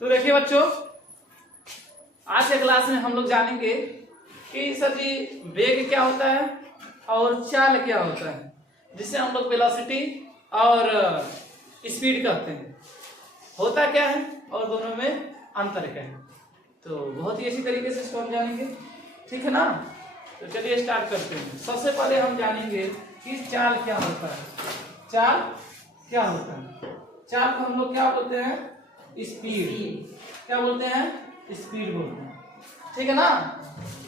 तो देखिए बच्चों, आज के क्लास में हम लोग जानेंगे कि सर जी वेग क्या होता है और चाल क्या होता है, जिसे हम लोग वेलोसिटी और स्पीड कहते हैं। होता क्या है और दोनों में अंतर क्या है, तो बहुत ही अच्छी तरीके से इसको हम जानेंगे, ठीक है ना। तो चलिए स्टार्ट करते हैं। सबसे पहले हम जानेंगे कि चाल क्या होता है। चाल क्या होता है? चाल को हम लोग क्या बोलते हैं? स्पीड। क्या बोलते हैं? स्पीड बोलते हैं, ठीक है ना।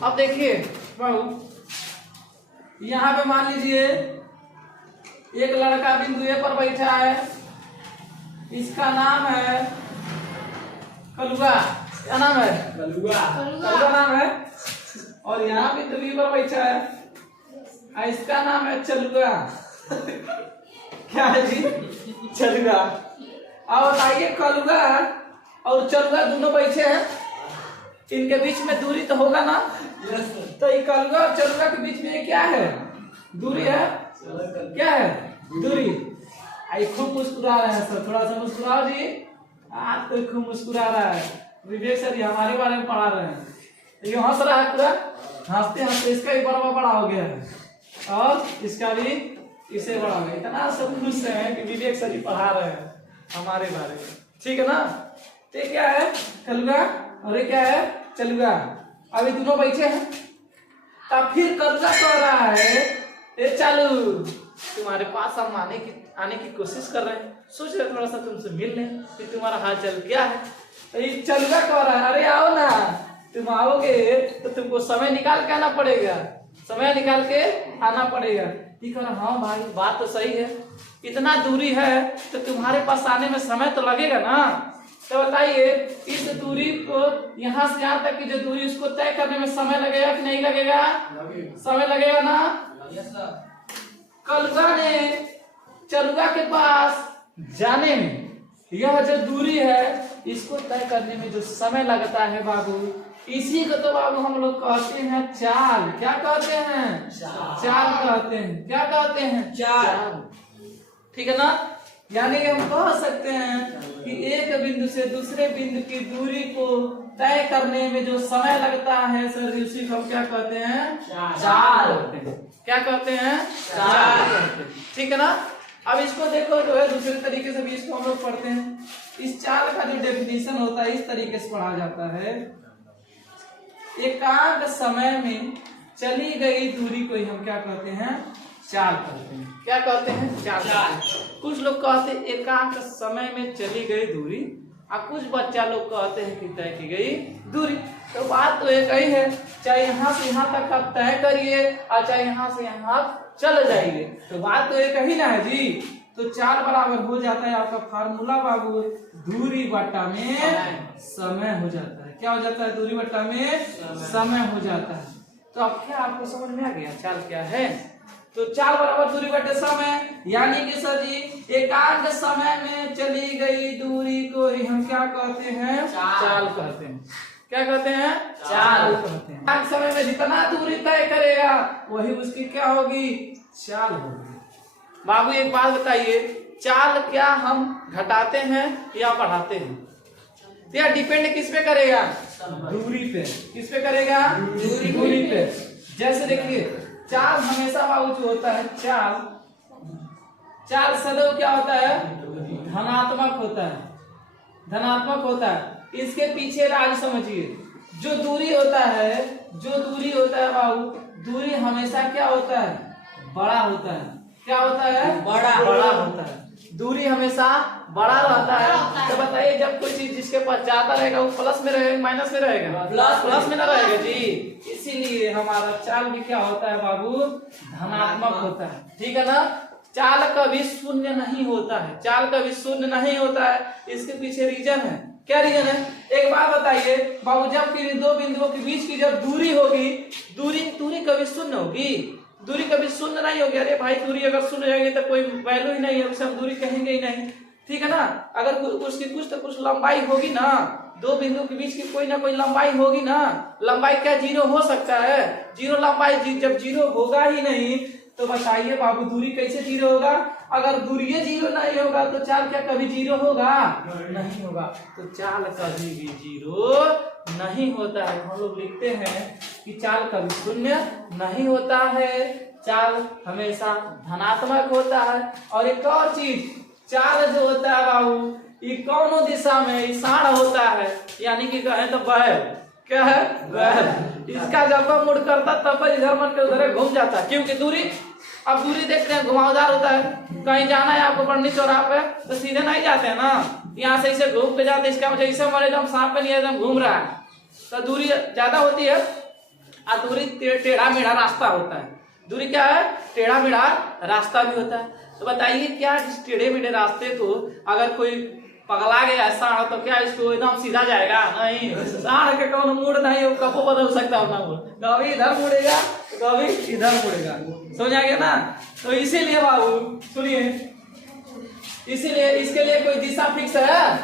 अब देखिए बाबू, यहाँ पे मान लीजिए एक लड़का बिंदु ए पर बैठा है, इसका नाम है कलुआ। क्या नाम है? कलुआ। कलुआ नाम है। और यहाँ बिंदु बी पर बैठा है, इसका नाम है चलुआ। क्या है जी? चलुआ। अब बताइए, कलुआ और चलुआ दोनों बैठे हैं, इनके बीच में दूरी तो होगा ना। तो ये कलुआ और चलुआ के बीच में क्या है? दूरी है। क्या है? दूरी। आई खूब मुस्कुरा रहे हैं सर, थोड़ा सा मुस्कुराओ जी। आज तो खूब मुस्कुरा रहा है। विवेक सर हमारे बारे में पढ़ा रहे हैं, ये हंस रहा है पूरा, हंसते हंसते इसका भी बड़ा हो गया है और इसका भी इससे बड़ा हो गया। इतना सब खुश है कि विवेक सर जी पढ़ा रहे हैं हमारे बारे में, ठीक है ना। तो क्या है? कलुआ और ये क्या है? चलुआ। अभी दोनों बैठे हैं, तब फिर कलुआ कह रहा है, ए चालू, तुम्हारे पास हम आने की कोशिश कर रहे हैं, सोच रहे थोड़ा सा तुमसे मिल लें कि तुम्हारा हाल चाल क्या है। तो ये चलुआ कह रहा है, अरे आओ ना, तुम आओगे तो तुमको समय निकाल के आना पड़ेगा, समय निकाल के आना पड़ेगा। ये कह रहा, हाँ भाई बात तो सही है, इतना दूरी है तो तुम्हारे पास आने में समय तो लगेगा ना। तो बताइए, इस दूरी को यहाँ से यहाँ तक की जो दूरी, उसको तय करने में समय लगेगा कि नहीं लगेगा? समय लगेगा ना। कलुआ ने चलुआ के पास जाने में, यह जो दूरी है इसको तय करने में जो समय लगता है बाबू, इसी को तो बाबू हम लोग कहते हैं चाल। क्या कहते हैं? चाल कहते हैं। क्या कहते हैं? चाल, ठीक है ना। यानी कि हम कह सकते हैं कि एक बिंदु से दूसरे बिंदु की दूरी को तय करने में जो समय लगता है सर, उसी को हम क्या कहते हैं? चाल कहते हैं। क्या कहते हैं? चाल कहते हैं, ठीक है ना। अब इसको देखो, जो है दूसरे तरीके से भी इसको हम लोग पढ़ते हैं। इस चाल का जो डेफिनेशन होता है इस तरीके से पढ़ा जाता है, एकांक समय में चली गई दूरी को ही हम क्या कहते हैं? चाल कहते हैं। क्या कहते हैं? चाल। कुछ लोग कहते हैं एकांक समय में चली गई दूरी, और कुछ बच्चा लोग कहते हैं कि तय की गई दूरी। तो बात तो एक ही है, चाहे यहाँ से यहाँ तक आप तय करिए और चाहे यहाँ से यहाँ चले जाइए, तो बात तो एक ही ना है जी। तो चाल बराबर हो जाता है आपका फार्मूला बाबू, दूरी बट्टा में समय हो जाता है। क्या हो जाता है? दूरी बट्टा में समय हो जाता है। तो अब क्या आपको समझ में आ गया चाल क्या है? तो चाल बराबर दूरी बटे समय, यानी कि सर जी एकांक समय में चली गई दूरी को ही हम क्या कहते हैं? चाल कहते हैं। क्या कहते हैं? चाल कहते हैं। एकांक समय में जितना दूरी तय करेगा वही उसकी क्या होगी? चाल होगी। बाबू एक बात बताइए, चाल क्या हम घटाते हैं या बढ़ाते हैं? तो यह डिपेंड किस पे करेगा? दूरी पे। किस पे करेगा? दूरी पे। जैसे देखिए, चाल हमेशा बाबू जो होता है, चाल सदैव क्या होता है? धनात्मक होता है। धनात्मक होता है। इसके पीछे राज समझिए, जो दूरी होता है बाबू, दूरी हमेशा क्या होता है? बड़ा होता है। क्या होता है? बड़ा होता है। दूरी हमेशा बड़ा रहता है। तो बताइए, जब कोई चीज जिसके पास ज्यादा रहेगा वो प्लस में रहेगा माइनस में रहेगा? प्लस में ना रहेगा जी। इसीलिए हमारा चाल भी क्या होता है बाबू? धनात्मक होता है, ठीक है ना। चाल कभी शून्य नहीं होता है। चाल कभी शून्य नहीं होता है। इसके पीछे रीजन है। क्या रीजन है? एक बात बताइए बाबू, जब दो बिंदुओं के बीच की जब दूरी होगी, दूरी कभी शून्य होगी? दूरी कभी शून्य नहीं होगी। अरे भाई, दूरी अगर शून्य होगी तो कोई वैल्यू ही नहीं है, उसे हम दूरी कहेंगे ही नहीं, ठीक है ना। अगर उसकी कुछ लंबाई होगी ना, दो बिंदु के बीच की कोई ना कोई लंबाई होगी ना। लंबाई क्या जीरो हो सकता है? जीरो लंबाई जब जीरो होगा ही नहीं तो बताइए बाबू, दूरी कैसे जीरो होगा? अगर दूरी जीरो नहीं होगा तो चाल क्या कभी जीरो होगा? नहीं होगा। तो चाल कभी भी जीरो नहीं होता है। हम लोग लिखते हैं कि चाल कभी शून्य नहीं होता है, चाल हमेशा धनात्मक होता है। और एक और चीज, चाल जो होता है बाबू, ये कौनों दिशा में इशारा होता है, यानी कि कहे तो बहल, क्या है? बहल। इसका जब मुड़ करता तब इधर मन के उधर घूम जाता, क्योंकि दूरी, अब दूरी देखते हैं घुमावदार होता है। कहीं जाना है आपको बड़नी चौराहा पे तो सीधे नहीं जाते हैं ना, यहाँ से इसे घूम के जाते, इसका मुझे इसे हमारे एकदम सांप पे नहीं एकदम घूम रहा है, तो दूरी ज्यादा होती है। और दूरी टेढ़ा मेढ़ा रास्ता होता है। दूरी क्या है? टेढ़ा मेढ़ा रास्ता भी होता है। तो बताइए क्या इस टेढ़े मेढ़े रास्ते को अगर कोई पगला गया सांड तो क्या इसको एकदम सीधा जाएगा? नहीं, सांड के कौन मूड नहीं है, कब बदल सकता है मूड, कभी इधर मुड़ेगा कभी इधर मुड़ेगा। समझ आ गया ना? तो इसीलिए बाबू सुनिए, इसीलिए इसके लिए कोई दिशा फिक्स है?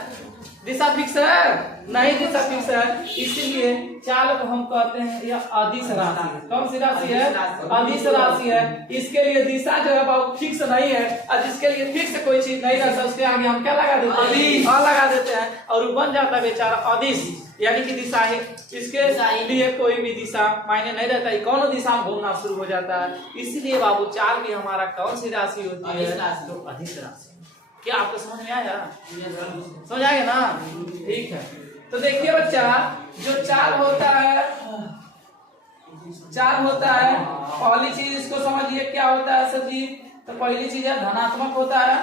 दिशा फिक्स है? नहीं दिशा फिक्स है। इसीलिए चाल को हम कहते हैं यह अदिश राशि है। कौन सी राशि है? अदिश राशि है। इसके लिए दिशा जो है बाबू फिक्स नहीं है, और जिसके लिए फिक्स कोई चीज नहीं रहता उसके आगे हम क्या लगा देते हैं? अ लगा देते हैं, और बन जाता है बेचारा अदिश, यानी कि दिशा है। इसके लिए कोई भी दिशा मायने नहीं रहता है, कौन दिशा में घूमना शुरू हो जाता है। इसलिए बाबू चाल भी हमारा कौन सी राशि होती है? तो अदिश राशि। क्या आपको समझ में आया? समझ आएगा ना? ठीक है। तो देखिए बच्चा, जो चाल होता है, चाल होता है, पहली चीज इसको समझिए क्या होता है सर जी। तो पहली चीज है धनात्मक होता है,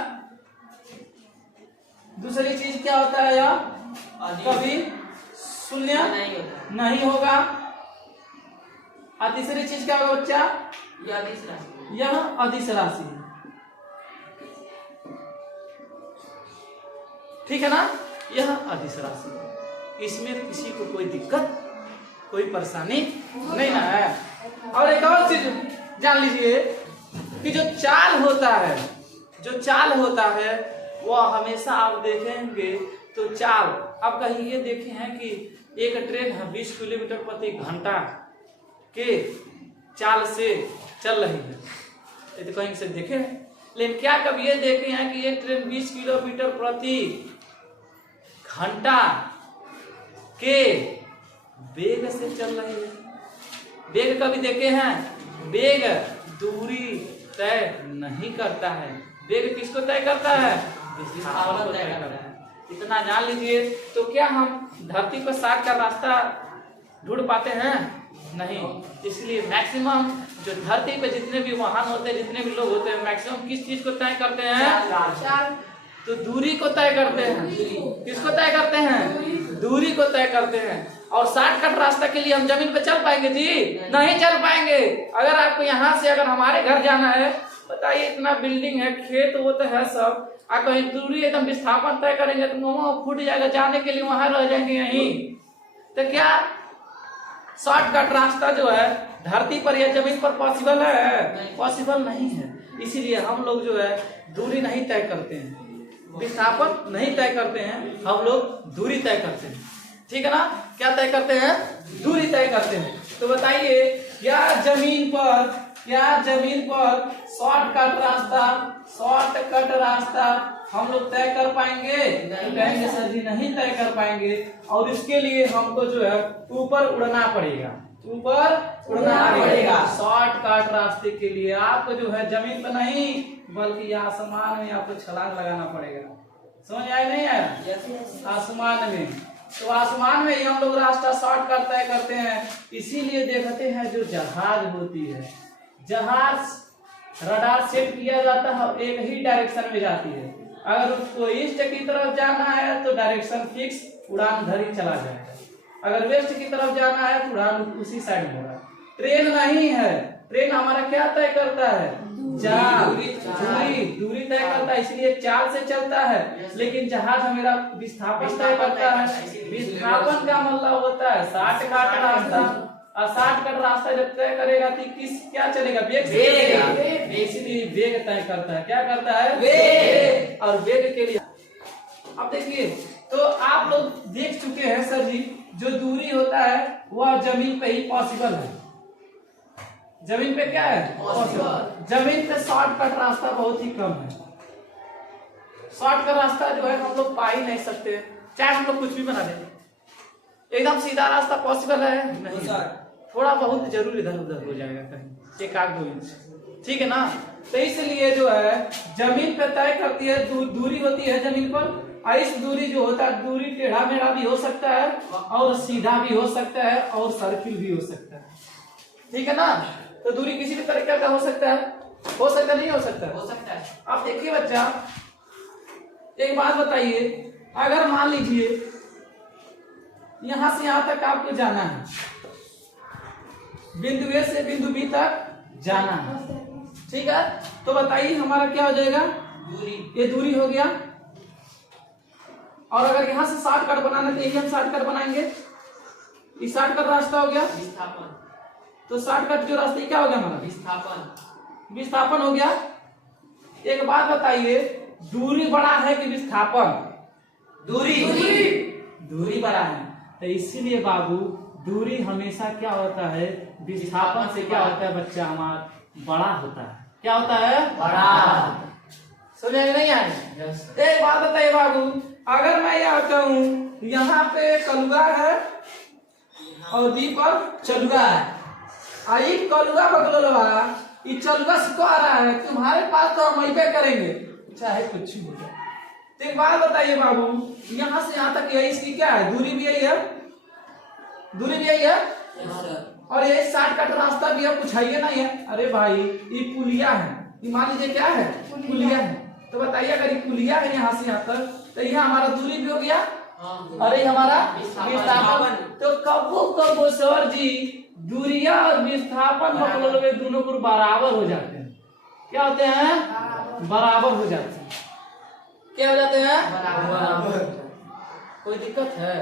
दूसरी चीज क्या होता है? यह कभी शून्य नहीं होगा, और तीसरी चीज क्या होगा बच्चा? यह अदिश राशि। ठीक है ना? यह अदिश राशि, इसमें किसी को कोई दिक्कत कोई परेशानी नहीं ना है। और एक और चीज जान लीजिए कि जो चाल होता है, जो चाल होता है वह हमेशा आप देखेंगे तो चाल, आप कहीं ये देखे हैं कि एक ट्रेन है 20 किलोमीटर प्रति घंटा के चाल से चल रही है, ये तो कहीं से देखे हैं। लेकिन क्या कभी ये देखे हैं कि ये ट्रेन 20 किलोमीटर प्रति घंटा के वेग से चल रही है? वेग कभी देखे हैं? वेग दूरी तय नहीं करता है। वेग किसको तय करता है? विस्थापन को तय करता है। इतना जान लीजिए। तो क्या हम धरती पर 60 का रास्ता ढूंढ पाते हैं? नहीं। इसलिए मैक्सिमम जो धरती पे जितने भी वाहन होते हैं, जितने भी लोग होते हैं, मैक्सिमम किस चीज को तय करते हैं? तो दूरी को तय करते हैं। किसको तय करते हैं? दूरी को तय करते हैं। और शॉर्टकट रास्ता के लिए हम जमीन पे चल पाएंगे जी? नहीं चल पाएंगे। अगर आपको यहाँ से अगर हमारे घर जाना है, बताइए इतना बिल्डिंग है, खेत वो तो है सब, आप कहीं दूरी एकदम विस्थापन तय करेंगे तो वहां फूट जाएगा, जाने के लिए वहां रह जाएंगे यहीं। तो क्या शॉर्टकट रास्ता जो है धरती पर या जमीन पर पॉसिबल है? पॉसिबल नहीं है। इसीलिए हम लोग जो है दूरी नहीं तय करते हैं, विस्थापन नहीं तय करते हैं, हम लोग दूरी तय करते हैं। ठीक है ना? क्या तय करते हैं? दूरी तय करते हैं। तो बताइए क्या जमीन पर शॉर्टकट रास्ता हम लोग तय कर पाएंगे? कहेंगे सर जी नहीं तय कर पाएंगे। और इसके लिए हमको जो है ऊपर उड़ना पड़ेगा, ऊपर उड़ना पड़ेगा। शॉर्टकट रास्ते के लिए आपको जो है जमीन पर नहीं बल्कि आसमान में आपको छलांग लगाना पड़ेगा। समझ आया नहीं आया? आसमान में। तो आसमान में ही हम लोग रास्ता शॉर्टकट तय करते हैं। इसीलिए देखते हैं जो जहाज होती है, जहाज रडार सेट किया जाता है, एक ही डायरेक्शन में जाती है। अगर उसको ईस्ट की तरफ जाना है तो डायरेक्शन फिक्स, उड़ान उधर ही चला जाएगा। अगर वेस्ट की तरफ जाना है तो उड़ान उसी साइड में होगा। ट्रेन नहीं है, ट्रेन हमारा क्या तय करता है? दूरी तय करता है, इसलिए चाल से चलता है। लेकिन जहाज हमारा विस्थापन तय करता है। विस्थापन का मतलब होता है शॉर्टकट रास्ता, और शॉर्टकट रास्ता जब तय करेगा तो क्या चलेगा? वेग से चलेगा। इसलिए वेग तय करता है। क्या करता है? वेग। और वेग के लिए अब देखिए, तो आप लोग देख चुके हैं सर जी, जो दूरी होता है वह जमीन पे ही पॉसिबल है। जमीन पे क्या है? पॉसिबल। जमीन पे शॉर्टकट रास्ता बहुत ही कम है। शॉर्ट का रास्ता जो है हम लोग पा ही नहीं सकते, चाहे हम लोग कुछ भी बना दें। एकदम सीधा रास्ता पॉसिबल है नहीं, थोड़ा बहुत जरूर इधर उधर हो जाएगा कहीं 1-2 इंच, ठीक है ना। तो इसलिए जो है जमीन पे तय करती है, दूरी होती है जमीन पर, और इस दूरी जो होता है, दूरी टेढ़ा मेढ़ा भी हो सकता है और सीधा भी हो सकता है और सर्किल भी हो सकता है, ठीक है ना। तो दूरी किसी भी तरीके का हो सकता है, हो सकता नहीं हो सकता, हो सकता है। आप देखिए बच्चा, एक बात बताइए, अगर मान लीजिए यहां से यहां तक आपको जाना है, बिंदु ए से बिंदु बी तक जाना है, ठीक है। तो बताइए हमारा क्या हो जाएगा, दूरी, ये दूरी हो गया। और अगर यहां से शॉर्टकट बनाना है तो यही हम शॉर्टकट बनाएंगे, ये शॉर्टकट रास्ता हो गया विस्थापन। तो शॉर्टकट जो रास्ता क्या हो गया हमारा, विस्थापन, विस्थापन हो गया। एक बात बताइए, दूरी बड़ा है कि विस्थापन, दूरी, दूरी बड़ा है, तो इसीलिए बाबू दूरी हमेशा क्या होता है, विस्थापन से क्या होता है बच्चा हमारा, बड़ा होता है। क्या होता है, बड़ा। समझ नहीं आए? एक बात बताइए बाबू, अगर मैं यह कहूँ यहाँ पे कलुआ है और बी पर चलुआ है, आई कलुआ बकलवा, ये चलुआ सिखा रहा है, तुम्हारे पास तो हम वहीं करेंगे चाहे कुछ भी हो जाए। तो एक बात बताइए बाबू, यहाँ से यहाँ तक यही इसकी क्या है, दूरी भी यही है, दूरी भी यही है, और ये शॉर्टकट रास्ता भी है, कुछ है ये नहीं है। अरे भाई ये पुलिया है, ये मान लीजिए क्या है, पुलिया है। तो बताइए अगर ये पुलिया है यहाँ से यहाँ तक, तो यह हमारा दूरी भी हो गया, अरे हमारा विस्थापन। तो कबो सर जी दूरिया और विस्थापन मतलब दोनों को बराबर हो जाते हैं। क्या होते हैं, बराबर हो जाते हैं। क्या हो जाते हैं, बराबर। कोई दिक्कत है,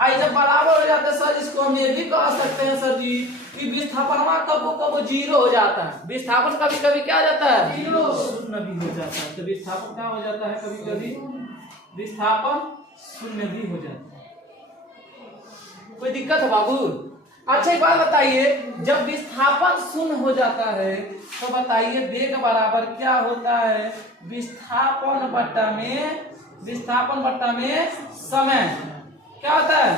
आई जब बराबर हो जाते हैं सर, इसको हम ये भी कह सकते हैं सर जी कि विस्थापन कबो जीरो हो जाता है, विस्थापन कभी कभी क्या हो जाता है, जीरो, शून्य भी हो जाता है। तो विस्थापन क्या हो जाता है, कभी कभी विस्थापन शून्य भी हो जाता है। कोई दिक्कत है बाबू? अच्छा एक बात बताइए, जब विस्थापन शून्य हो जाता है तो बताइए वेग बराबर क्या होता है, विस्थापन बट्टा में समय। क्या होता है,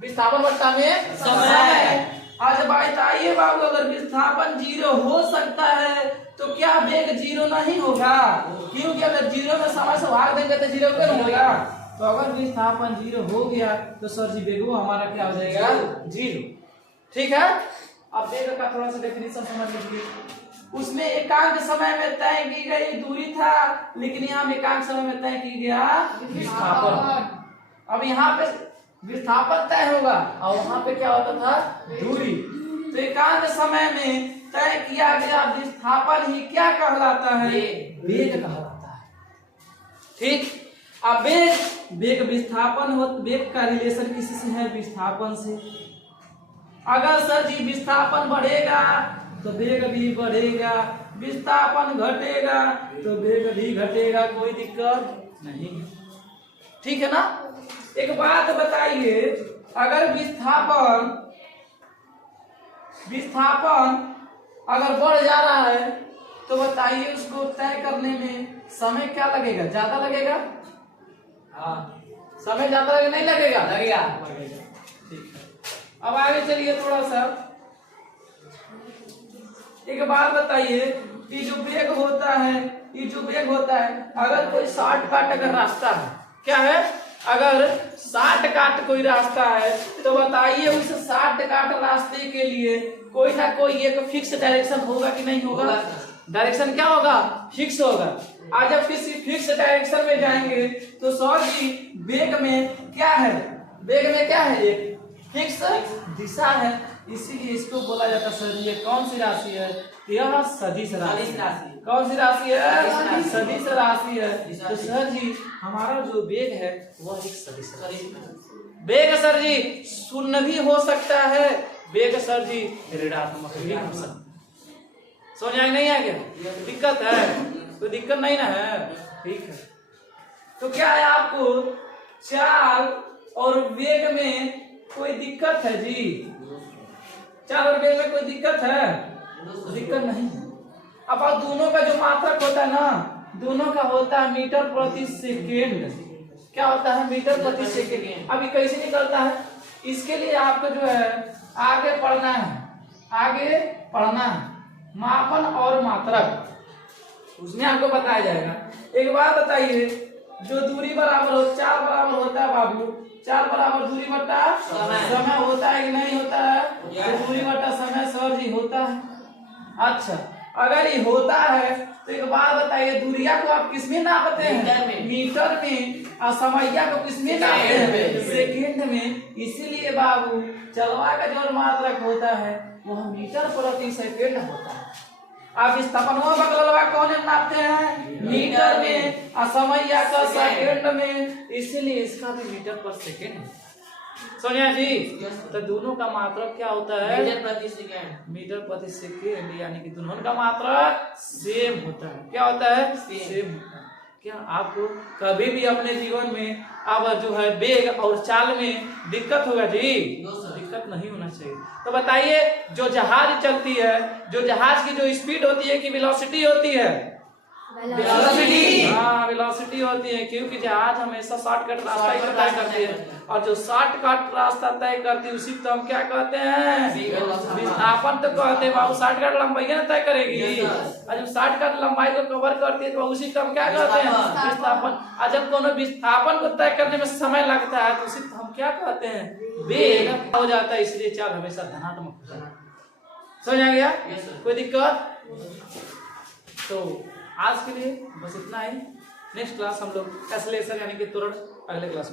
विस्थापन बट्टा में समय। आज बताइए बाबू, अगर विस्थापन जीरो हो सकता है तो क्या वेग जीरो नहीं होगा, क्योंकि अगर जीरो में समय से भाग देंगे तो जीरो क्यों होगा। तो अगर विस्थापन जीरो हो गया तो सर जी वेग हमारा क्या हो जाएगा, जीरो, ठीक है। अब वेग का थोड़ा सा डेफिनेशन समझ लीजिए, उसमें एकांक समय में तय की गई दूरी था, लेकिन यहाँ एकांक समय में तय की गया विस्थापन। अब यहाँ पे विस्थापन तय होगा और वहां पे क्या होता था, दूरी। तो एकांक समय में तय किया गया विस्थापन ही क्या कहलाता है, वेग कहलाता है, ठीक। अब वेग विस्थापन हो, वेग का रिलेशन किसी से है, विस्थापन से। अगर सर जी विस्थापन बढ़ेगा तो वेग भी बढ़ेगा, विस्थापन घटेगा तो वेग भी घटेगा, कोई दिक्कत नहीं, ठीक है ना। एक बात बताइए, अगर विस्थापन अगर बढ़ जा रहा है तो बताइए उसको तय करने में समय क्या लगेगा, ज्यादा लगेगा, हाँ समय ज्यादा लगेगा नहीं लगेगा, लगेगा, ठीक है। अब आगे चलिए थोड़ा सा, एक बात बताइए कि जो वेग होता है, ये जो वेग होता है, अगर कोई शॉर्टकट अगर रास्ता है, क्या है, अगर शॉर्टकट कोई रास्ता है तो बताइए उस शॉर्टकट रास्ते के लिए कोई ना कोई एक फिक्स डायरेक्शन होगा कि नहीं होगा, डायरेक्शन क्या होगा, फिक्स होगा। आज जब किसी फिक्स डायरेक्शन में जाएंगे तो सर जी वेग में क्या है, वेग में क्या है, एक फिक्स दिशा है, इसीलिए इसको बोला जाता है सर ये कौन सी राशि है, यह सदिश राशि। कौन सी राशि है, सदिश राशि है। तो सर जी हमारा जो वेग है वह एक सदिश राशि। वेग सर जी शून्य भी हो सकता है, वेग सर जी ऋणात्मक भी हो सकता है। समझ आए नहीं आ गया, दिक्कत है, कोई दिक्कत नहीं ना है, ठीक है। तो क्या है, आपको चाल और वेग में कोई दिक्कत है जी, चाल और वेग में कोई दिक्कत है, दिक्कत नहीं है। अब दोनों का जो मात्रक होता है ना, दोनों का होता है मीटर प्रति सेकेंड। क्या होता है? मीटर प्रति सेकेंड। अभी कैसे निकलता है? इसके लिए आपको जो है आगे पढ़ना है मापन और मात्रक, उसमें आपको बताया जाएगा। एक बात बताइए, जो दूरी बराबर हो 4 बराबर होता है बाबू, 4 बराबर दूरी बटा समय होता है कि नहीं होता है? तो दूरी बटा समय सर जी होता है। अच्छा, अगर ये होता है तो एक बात बताइए, दूरिया को आप किसमें नापते हैं? मीटर में। और समैया को किसमें नापते हैं? सेकंड में। इसीलिए बाबू चलवा का जो मात्रक होता है वह मीटर प्रति सेकंड होता है। आप विस्थापनों बगलवा कौन नापते हैं? मीटर में। और समैया का सेकंड में, इसीलिए इसका भी मीटर पर सेकंड है। सोनिया जी, तो दोनों का मात्रक क्या होता है? मीटर प्रति सेकेंड, यानी कि दोनों का मात्रक सेम होता है। क्या होता है? सेम होता है। क्या आपको कभी भी अपने जीवन में अब जो है वेग और चाल में दिक्कत होगा जी? दिक्कत नहीं होना चाहिए। तो बताइए, जो जहाज चलती है, जो जहाज की जो स्पीड होती है कि वेलोसिटी होती है? वेलोसिटी। हाँ, वेलोसिटी होती है, क्योंकि जहाज हमेशा शॉर्टकट रास्ता ही तय करती है, और जो शॉर्टकट रास्ता तय करती है उसी को हम क्या कहते हैं? विस्थापन। तो कहते हैं बाबू शॉर्टकट लंबाई ना तय करेगी, और जब शॉर्टकट लंबाई को कवर करती है तो उसी को हम क्या कहते हैं? विस्थापन। और जब कोनो विस्थापन को तय करने में समय लगता है तो उसी को हम क्या कहते हैं? वेग हो जाता है। इसलिए चाल हमेशा धनात्मक होता है। समझ आ गया? कोई दिक्कत? तो आज के लिए बस इतना ही। नेक्स्ट क्लास हम लोग एक्सेलरेशन यानी कि त्वरण अगले क्लास में